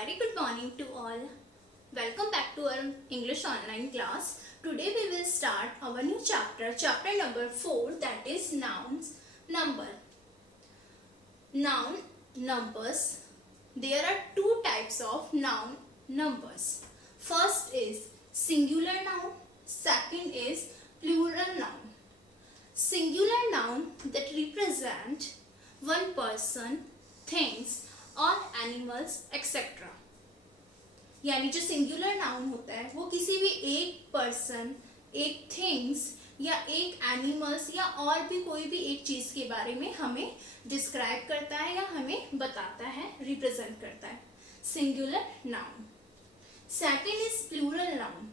very good morning to all. Welcome back to our English online class. Today we will start our new chapter, chapter number 4, that is nouns, number. Noun, numbers. There are two types of noun, numbers. First is singular noun, second is plural noun. Singular noun that represent one person, things और animals etcetera. यानी जो singular noun होता है वो किसी भी एक person, एक थिंग्स या एक एनिमल्स या और भी कोई भी एक चीज के बारे में हमें डिस्क्राइब करता है या हमें बताता है, रिप्रेजेंट करता है. Singular noun. Second is plural noun.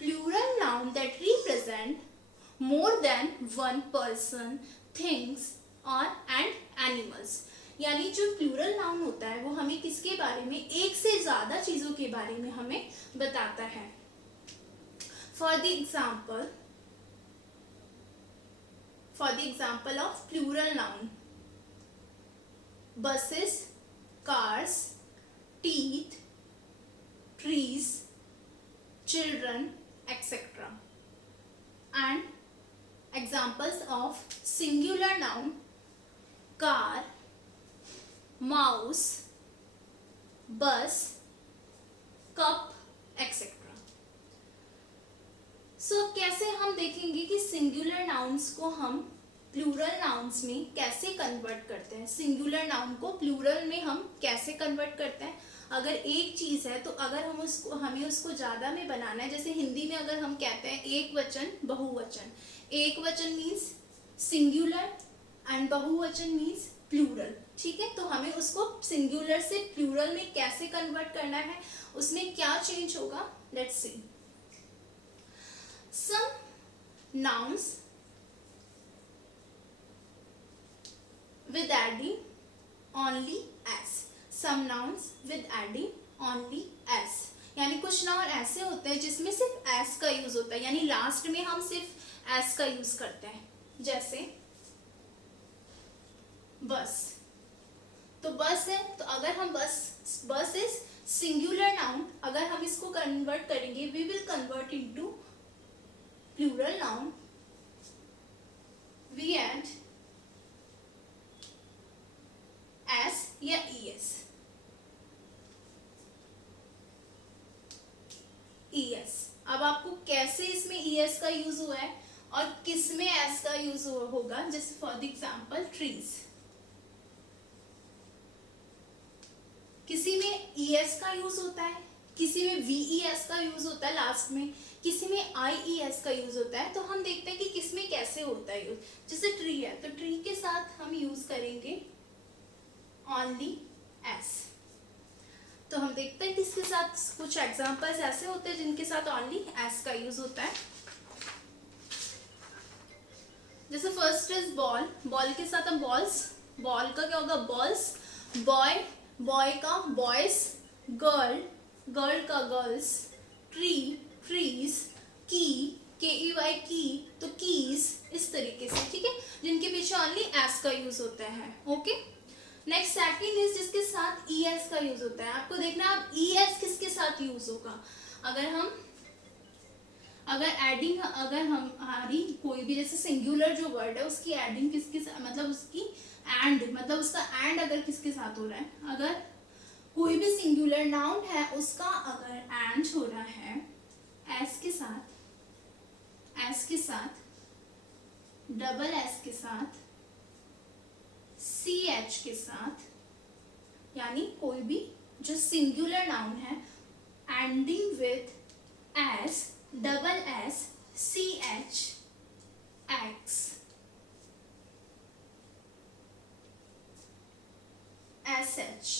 Plural noun that represent more than one person, things और एंड एनिमल्स. यानी जो प्लूरल नाउन होता है वो हमें किसके बारे में, एक से ज्यादा चीजों के बारे में हमें बताता है. For the example of plural noun, buses, cars, teeth, trees, children etcetera. And examples of singular noun, car, mouse, bus, cup etcetera. So कैसे हम देखेंगे कि सिंगुलर नाउन्स को हम प्लूरल नाउन्स में कैसे कन्वर्ट करते हैं. सिंगुलर नाउन को प्लूरल में हम कैसे कन्वर्ट करते हैं. अगर एक चीज है तो अगर हमें उसको ज्यादा में बनाना है, जैसे हिंदी में अगर हम कहते हैं एक वचन, बहुवचन. एक वचन मीन्स सिंगुलर एंड बहुवचन मीन्स प्लूरल. ठीक है, तो हमें उसको सिंगुलर से प्लूरल में कैसे कन्वर्ट करना है, उसमें क्या चेंज होगा, let's see. Some nouns with adding only s. some nouns with adding only s. यानी कुछ नाउन ऐसे होते हैं जिसमें सिर्फ s का यूज होता है, यानी लास्ट में हम सिर्फ s का यूज करते हैं. जैसे बस. तो बस है, तो अगर हम बस इज सिंगुलर नाउन, अगर हम इसको कन्वर्ट करेंगे we will convert into plural noun. We add S या ईएस. ईएस. अब आपको कैसे इसमें ईएस का यूज हुआ है और किस में एस का यूज होगा, जैसे फॉर द एग्जांपल ट्रीज. किसी में ईएस का यूज होता है, किसी में वीईएस का यूज होता है लास्ट में, किसी में आईईएस का यूज होता है. तो हम देखते हैं कि किसमें कैसे होता है यूज. जैसे ट्री है तो ट्री के साथ हम यूज करेंगे ओनली एस. तो हम देखते हैं कि इसके साथ कुछ एग्जांपल्स ऐसे होते हैं जिनके साथ ओनली एस का यूज होता है. जैसे फर्स्ट इज बॉल. बॉल के साथ हम बॉल्स. बॉल का क्या होगा, बॉल्स. बॉय, बॉय का बॉयज. गर्ल, गर्ल का गर्ल्स. Tree, trees. की, KEY की, तो कीज. इस तरीके से, ठीक है, जिनके पीछे ओनली एस का यूज होता है. ओके. नेक्स्ट सेकंड इज जिसके साथ ES का यूज होता है. आपको देखना है अब ES किसके साथ यूज होगा. अगर हमारी कोई भी जैसे सिंगुलर जो वर्ड है उसकी एडिंग किसके साथ, मतलब उसकी मतलब उसका एंड अगर किसके साथ हो रहा है, अगर कोई भी सिंगुलर नाउन है उसका अगर एंड हो रहा है एस के साथ, एस के साथ, डबल एस के साथ, CH के साथ, यानी कोई भी जो सिंगुलर नाउन है ending with S, double S, CH, X, SH,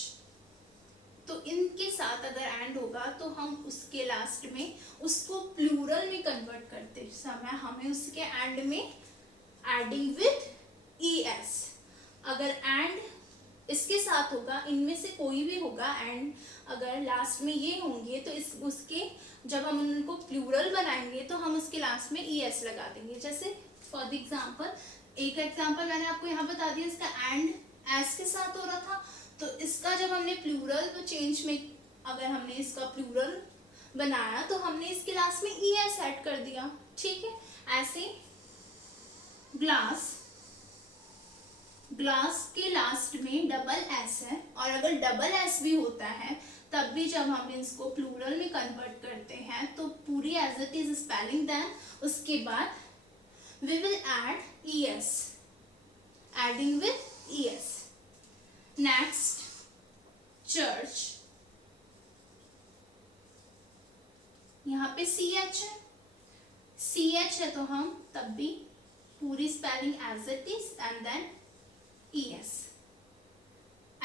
तो इनके साथ अगर एंड होगा तो हम उसके लास्ट में उसको प्लूरल में कन्वर्ट करते समय हमें उसके एंड में एडिंग विथ ES. अगर एंड इसके साथ होगा, इनमें से कोई भी होगा, एंड अगर लास्ट में ये होंगे तो उसके जब हम उनको प्लूरल बनाएंगे तो हम उसके लास्ट में ES लगा देंगे. जैसे फॉर द एग्जांपल, एक एग्जांपल मैंने आपको यहाँ बता दिया, इसका एंड एस के साथ हो रहा था, तो इसका जब हमने प्लूरल चेंज में अगर हमने इसका प्लूरल बनाया तो हमने इसके लास्ट में ES ऐड कर दिया, ठीक है। ऐसे ग्लास, ग्लास के लास्ट में डबल S है, और अगर डबल S भी होता है तब भी जब हम इसको प्लूरल में कन्वर्ट करते हैं तो पूरी as it is spelling, then उसके बाद we will add ES, adding with ES। Next church, यहाँ पे CH है, CH है तो हम तब भी पूरी spelling as it is and then ES।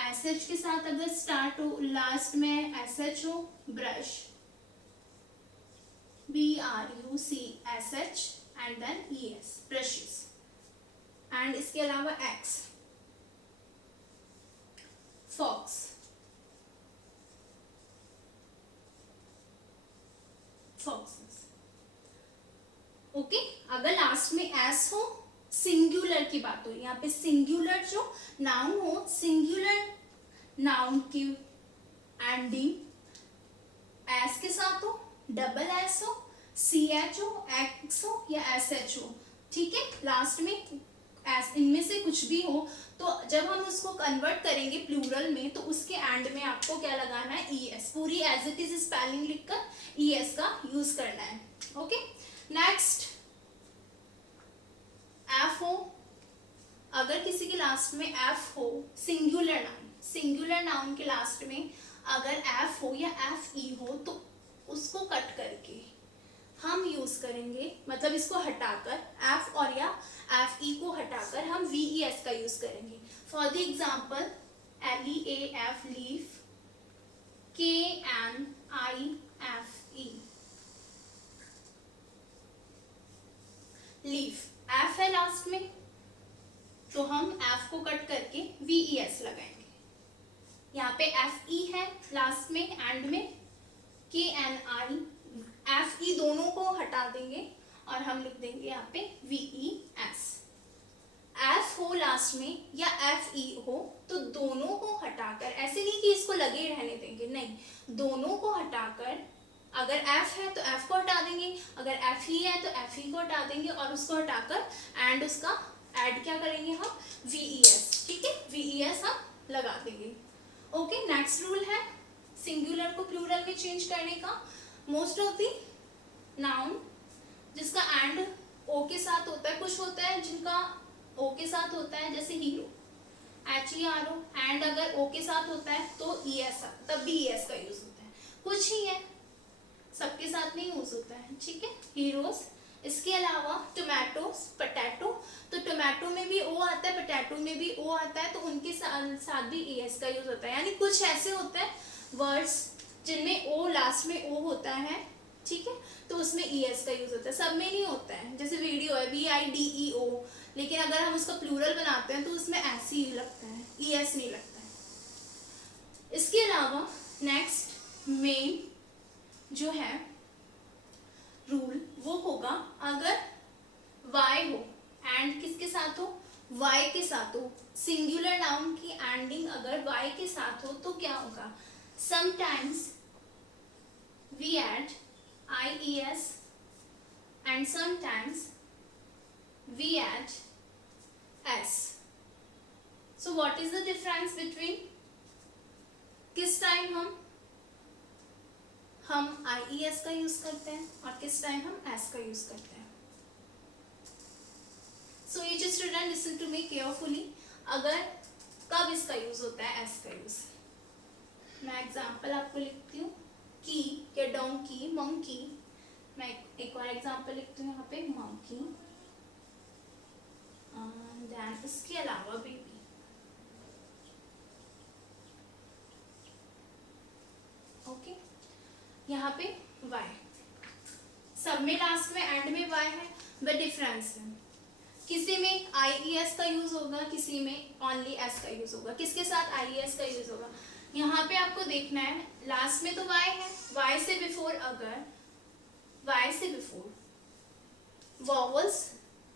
SH के साथ अगर स्टार्ट हो, लास्ट में SH हो, brush, BRUCSH and then ES, brushes. And इसके अलावा X, फॉक्स, फॉक्सेस। ओके, अगर लास्ट में S हो, सिंगुलर की बात हो, यहाँ पे सिंगुलर जो नाउन हो, सिंगुलर नाउन की एंडिंग S के साथ हो, डबल S हो, CH हो, X हो या SH हो, ठीक है। लास्ट में S, इनमें से कुछ भी हो तो जब हम उसको कन्वर्ट करेंगे प्लूरल में तो उसके एंड में आपको क्या लगाना है, ES, पूरी एज इट इज स्पेलिंग लिखकर ES का यूज करना है। ओके, नेक्स्ट F हो, अगर किसी के लास्ट में F हो, सिंगुलर नाउन, सिंगुलर नाउन के लास्ट में अगर F हो या FE हो तो उसको कट करके हम यूज करेंगे, मतलब इसको हटाकर F और या FE को हटाकर हम VES का यूज करेंगे। For the example LEAF, leaf, KNIFE, leaf, F है लास्ट में तो हम F को कट करके VES लगाएंगे। यहाँ पे FE है लास्ट में, एंड में KNI, FE दोनों को हटा देंगे और हम लिख देंगे यहाँ पे VES। F हो लास्ट में या FE हो तो दोनों को हटाकर, ऐसे नहीं कि इसको लगे रहने देंगे, नहीं, दोनों को हटाकर, अगर F है तो F को हटा देंगे, अगर FE है तो FE को हटा देंगे और उसको हटाकर एंड उसका ऐड क्या करेंगे हम, VES, ठीक है, VES हम लगा देंगे। ओके, नेक्स्ट रूल है सिंगुलर को प्लूरल में चेंज करने का। मोस्ट ऑफ दी नाउन जिसका एंड O के साथ होता है, कुछ होता है जिनका O के साथ होता है, जैसे हीरो, HERO, एंड अगर O के साथ होता है तो ES, तब भी ES का यूज होता है, कुछ ही है, सबके साथ नहीं यूज होता है, ठीक है, हीरोज। इसके अलावा टोमेटोस, पोटैटो, तो टोमेटो में भी O आता है, पोटैटो में भी O आता है, तो उनके साथ भी ES का यूज होता है। यानी कुछ ऐसे होते हैं वर्ड्स जिनमें O लास्ट में O होता है, ठीक है, तो उसमें ES का यूज होता है, सब में नहीं होता है। जैसे वीडियो है VIDEO, लेकिन अगर हम उसका प्लूरल बनाते हैं तो उसमें ऐसे ही लगता है, ES नहीं लगता है। इसके अलावा नेक्स्ट मेन जो है रूल वो होगा, अगर Y हो एंड किसके साथ हो, Y के साथ हो, सिंगुलर नाउन की एंडिंग अगर Y के साथ हो तो क्या होगा, sometimes we add IES and sometimes we add S. So what is the difference between, किस टाइम हम IES का यूज करते हैं और किस टाइम हम S का यूज करते हैं। So each student listen to me carefully, अगर कब इसका यूज होता है, S का यूज। मैं एग्जाम्पल आपको लिखती हूँ, की या डोंकी, मंकी, मैं एक और एग्जाम्पल लिखती हूँ यहाँ पे, मंकी, देन इसके अलावा बेबी, ओके, यहाँ पे Y, सब में लास्ट में एंड में Y है, बट डिफरेंस है, किसी में IES का यूज होगा, किसी में ओनली S का यूज होगा। किसके साथ IES का यूज होगा, यहाँ पे आपको देखना है, लास्ट में तो Y है, Y से बिफोर, अगर Y से बिफोर वॉवल्स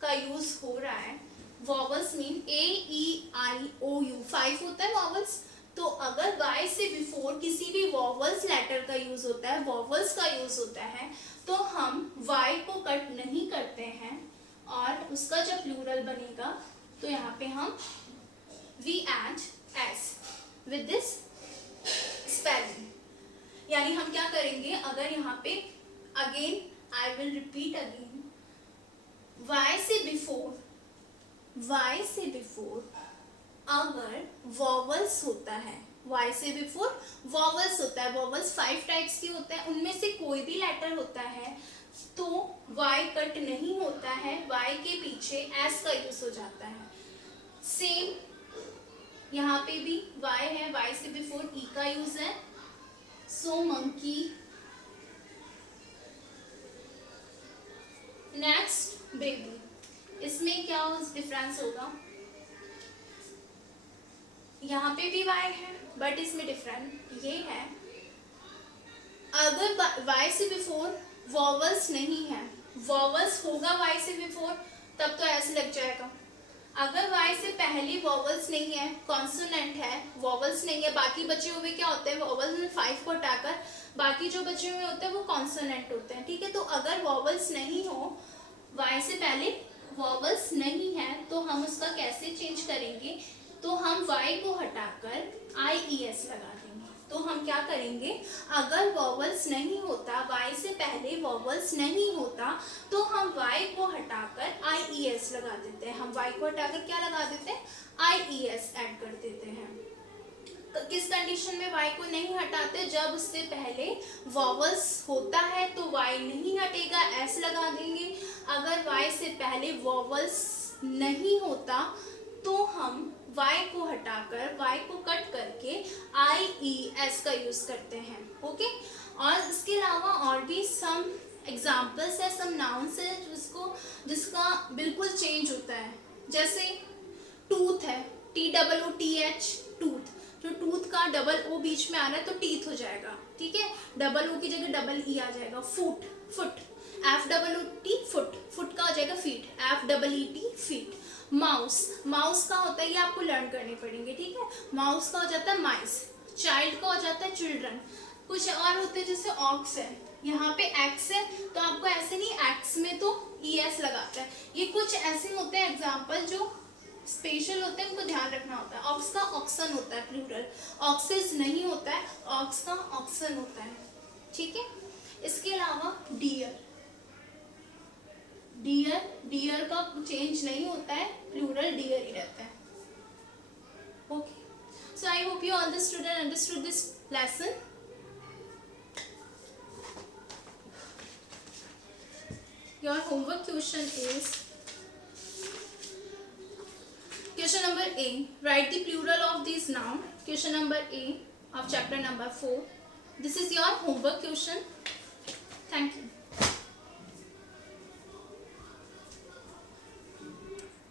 का यूज हो रहा है, वॉवल्स मीन AEIOU, 5 होता है वॉवल्स, तो अगर y से बिफोर किसी भी वॉवल्स लेटर का यूज होता है, वॉवल्स का यूज होता है, तो हम y को कट नहीं करते हैं और उसका जब प्लूरल बनेगा तो यहाँ पे हम we add s with this spelling। यानी हम क्या करेंगे, अगर यहाँ पे again I will repeat again, y से बिफोर अगर वॉवल्स होता है, y से बिफोर वॉवल्स होता है, वॉवल्स 5 टाइप्स के होते हैं, उनमें से कोई भी लेटर होता है तो y कट नहीं होता है, y के पीछे s का यूज हो जाता है। सेम यहाँ पे भी y है, y से बिफोर e का यूज है, सो मंकी। नेक्स्ट बेबी, इसमें क्या डिफरेंस होगा, यहाँ पे भी y है बट इसमें डिफरेंट ये है, अगर y से बिफोर वॉवल्स नहीं है, वॉवल्स होगा y से बिफोर तब तो ऐसे लग जाएगा। अगर y से पहले वॉवल्स नहीं है, कॉन्सोनेंट है, वॉवल्स नहीं है, बाकी बचे हुए क्या होते हैं, वॉवल्स में 5 को हटाकर बाकी जो बचे हुए होते हैं वो कॉन्सोनेंट होते हैं, ठीक है। तो अगर वॉवल्स नहीं हो, y से पहले वॉवल्स नहीं है, तो हम उसका कैसे चेंज करेंगे, तो हम y को हटाकर IES लगा देंगे। तो हम क्या करेंगे, अगर वॉवल्स नहीं होता, y से पहले वॉवल्स नहीं होता, तो हम y को हटाकर IES लगा देते हैं। हम y को हटाकर क्या लगा देते हैं, IES ऐड कर देते हैं। किस कंडीशन में y को नहीं हटाते, जब उससे पहले वॉवल्स होता है तो y नहीं हटेगा, s लगा देंगे। अगर y से पहले वॉवल्स नहीं होता तो हम y को हटाकर, y को कट करके IES का यूज करते हैं, ओके। और इसके अलावा और भी सम एग्जाम्पल्स है, सम नाउन्स है जिसका बिल्कुल चेंज होता है। जैसे टूथ है, TOOTH, टूथ, जो टूथ का डबल ओ बीच में आ रहा है तो टीथ हो जाएगा, ठीक है। डबल ओ की जगह डबल ई आ जाएगा। फुट, FOOT, फुट, फुट का हो जाएगा feet, FEET, feet. Mouse, mouse का होता है, ये आपको लर्न करने पड़ेंगे, ठीक है। माउस का हो जाता है माइस, चाइल्ड का हो जाता है चिल्ड्रन। कुछ और होते हैं जैसे ऑक्स है, यहाँ पे एक्स है तो आपको ऐसे नहीं, एक्स में तो ES लगाता है। ये कुछ ऐसे होते हैं एग्जाम्पल जो स्पेशल होते हैं, उनको ध्यान रखना होता है। ऑक्स का ऑक्सन होता है प्लूरल, ऑक्सेस नहीं होता है, ऑक्स का ऑक्सन होता है, ठीक है। इसके अलावा डियर, डियर का चेंज नहीं होता है, प्लूरल डियर ही रहता है, okay. So I hope you all the student understood this lesson. Your homework question is question number A, write the plural of these noun. Question number A of chapter number 4. This is your homework question. Thank you.